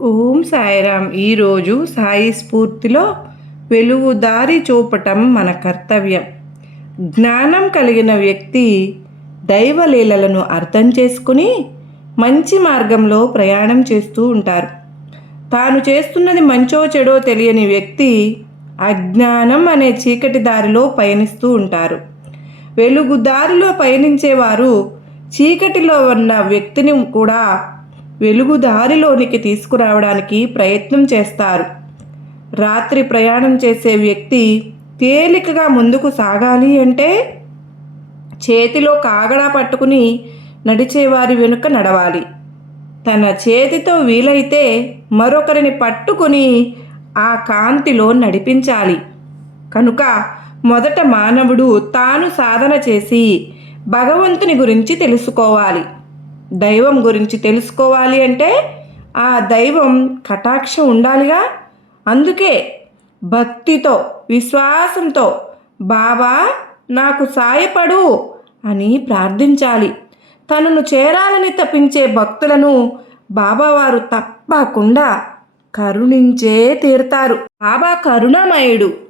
ఓం సాయిరామ్. ఈరోజు సాయి స్ఫూర్తిలో వెలుగు దారి చూపటం మన కర్తవ్యం. జ్ఞానం కలిగిన వ్యక్తి దైవలీలలను అర్థం చేసుకుని మంచి మార్గంలో ప్రయాణం చేస్తూ ఉంటారు. తాను చేస్తున్నది మంచో చెడో తెలియని వ్యక్తి అజ్ఞానం అనే చీకటి దారిలో పయనిస్తూ ఉంటారు. వెలుగు దారిలో పయనించేవారు చీకటిలో ఉన్న వ్యక్తిని కూడా వెలుగు దారిలోనికి తీసుకురావడానికి ప్రయత్నం చేస్తారు. రాత్రి ప్రయాణం చేసే వ్యక్తి తేలికగా ముందుకు సాగాలి అంటే చేతిలో కాగడా పట్టుకుని నడిచేవారి వెనుక నడవాలి. తన చేతితో వీలైతే మరొకరిని పట్టుకుని ఆ కాంతిలో నడిపించాలి. కనుక మొదట మానవుడు తాను సాధన చేసి భగవంతుని గురించి తెలుసుకోవాలి. దైవం గురించి తెలుసుకోవాలి అంటే ఆ దైవం కటాక్షం ఉండాలిగా. అందుకే భక్తితో విశ్వాసంతో బాబా నాకు సాయపడు అని ప్రార్థించాలి. తనను చేరాలని తప్పించే భక్తులను బాబావారు తప్పకుండా కరుణించే తీరుతారు. బాబా కరుణామయుడు.